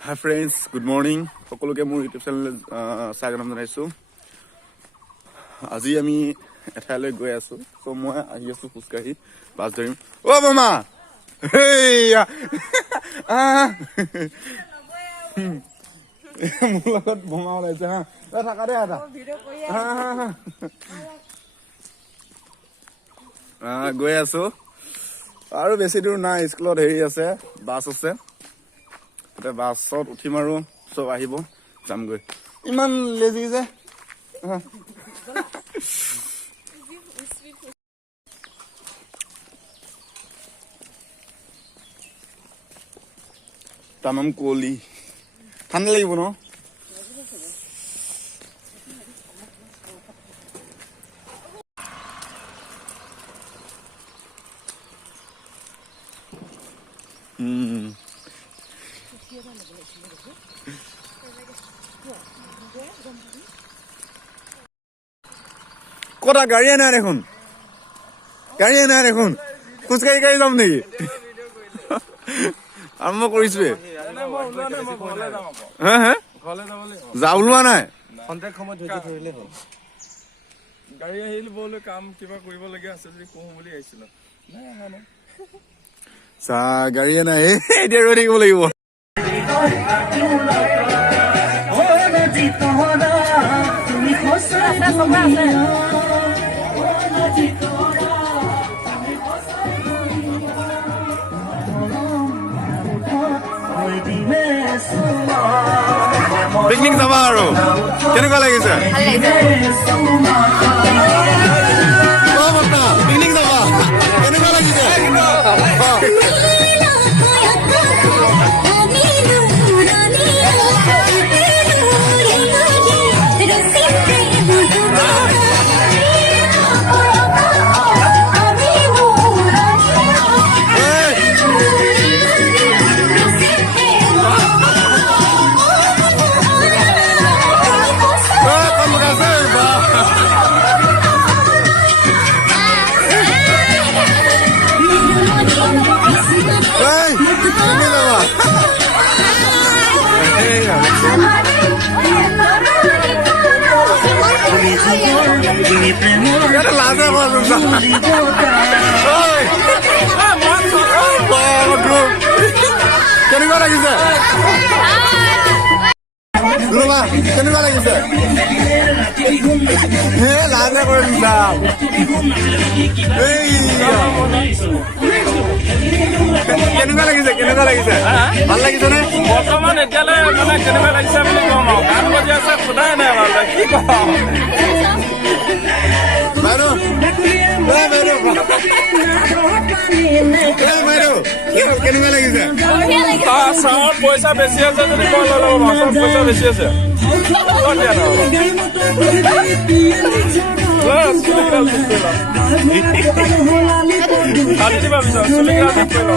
Hi friends, good morning. সকলোকে মোৰ YouTube চেনেললৈ স্বাগতম জনাইছোঁ। আজি আমি এঠাইলৈ গৈ আছোঁ। চ' মই আহি আছোঁ খোজকাঢ়ি, বাছ ধৰিম। অ' মামা হেয়া মোৰ লগত বোমা ওলাইছে হা, থাকা দে এটা গৈ আছোঁ আৰু বেছি দূৰ নাই। স্কুলত হেৰি আছে, বাছ আছে, তাতে বাছত উঠিম আৰু চব আহিব, যামগৈ। ইমান লেজি যে তামাম কুঁৱলী, ঠাণ্ডা লাগিব ন? কটা গাড়ীয়ে নাই দেখোন, গাড়ীয়ে নাই দেখোন। খোজকাঢ়ি কাঢ়ি যাম নেকি? আৰম্ভ কৰিছোৱে। হা হা যা ওলোৱা নাই। গাড়ী আহিল বোলে, কাম কিবা কৰিবলগীয়া আছে যদি কওঁ বুলি আহিছিলো। চা গাড়ীয়ে নাই, এতিয়া ৰৈ থাকিব লাগিব। পিকনিক যাবা আৰু কেনেকুৱা লাগিছে? পিকনিক যাবা কেনেকুৱা লাগিছে? কেনেকুৱা লাগিছে? কেনেকুৱা লাগিছে? হে লাজে কৰি দিছা। কেনেকুৱা লাগিছে? কেনেকুৱা লাগিছে? ভাল লাগিছে নে? বৰ্তমান এতিয়ালৈ মানে কেনেকুৱা লাগিছে বুলি কম আৰু, গান বাজি আছে, সোধাই নাই ভাল কি কম। বাইদেউ কেনেকুৱা লাগিছে? চাহত পইচা বেছি আছে যদি মই লৈ ল'ব, মাছৰ পইচা বেছি আছে। খালি দিবা পিছত চুলিকেইটা ঠিক কৰি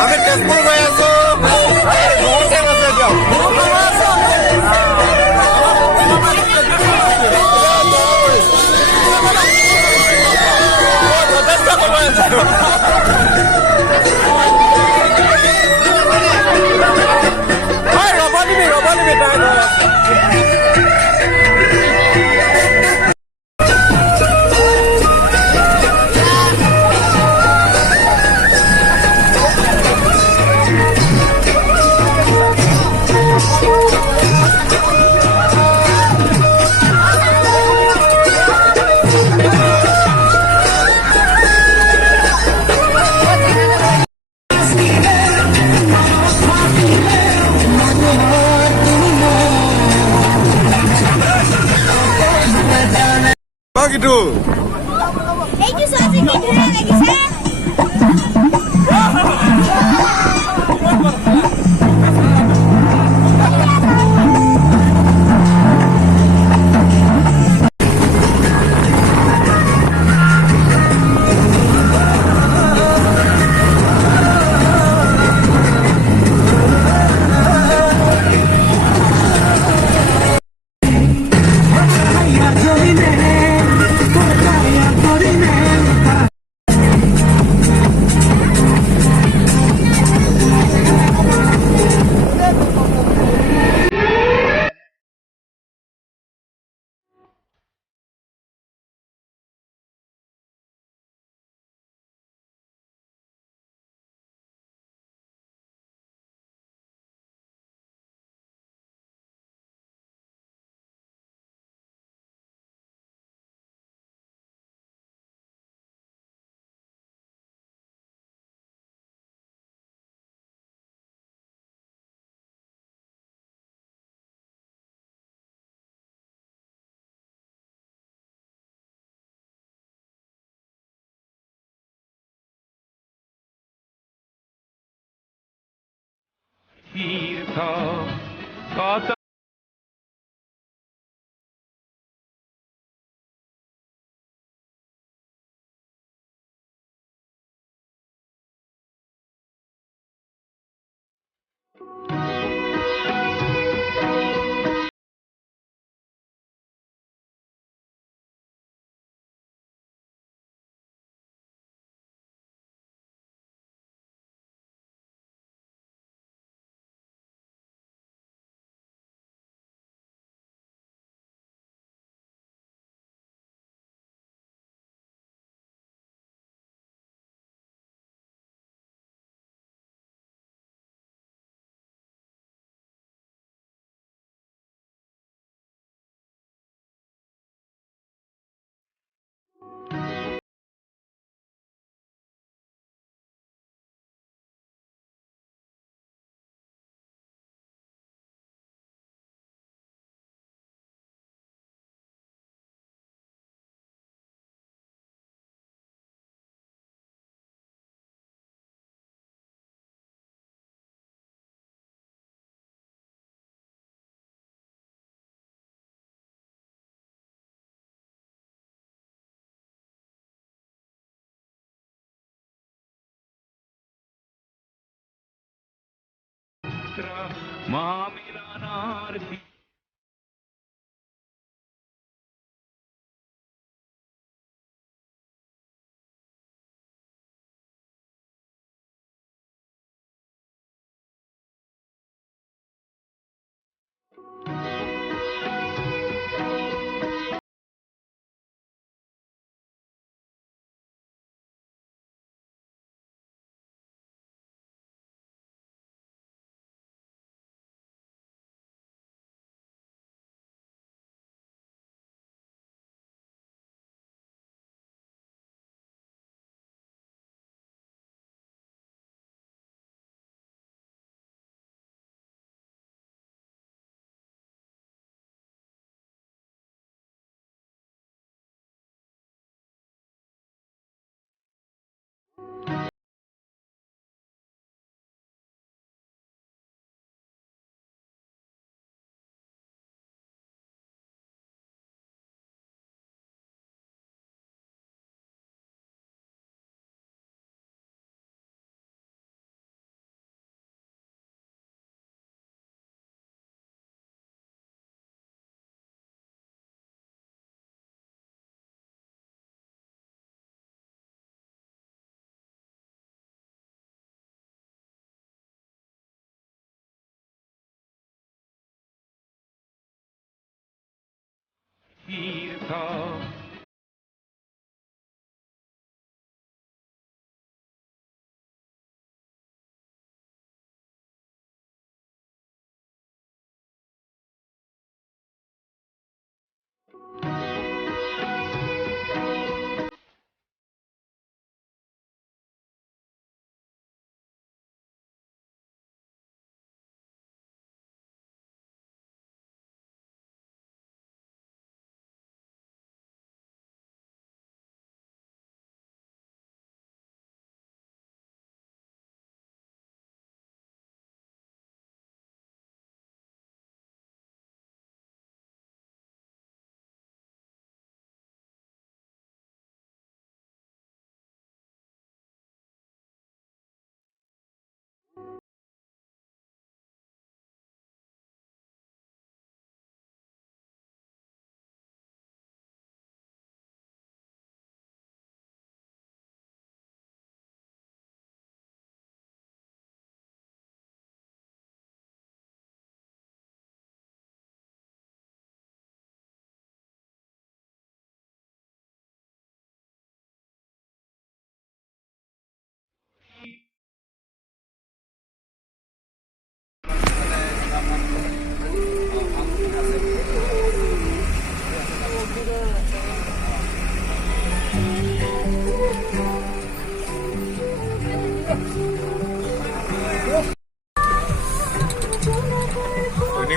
আমি তেজপুৰ গৈ আছো। কিটো এইটো চোৱাচোন কি ধুনীয়া লাগিছে তীৰ্থ কত মামিলানাৰ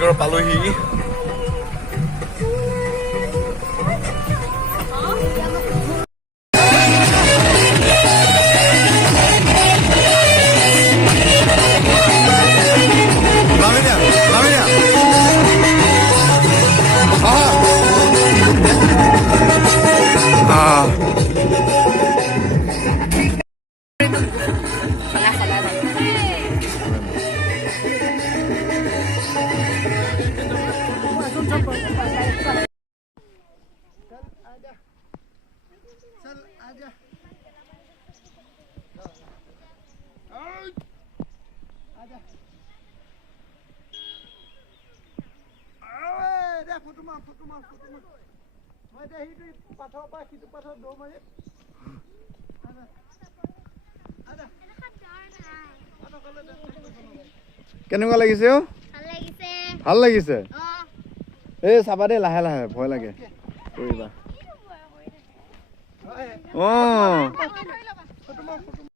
ঘৰ পালোহি কেনেকুৱা লাগিছে অ ভাল লাগিছে এই চাবা দেই লাহে লাহে ভয় লাগে কৰিবা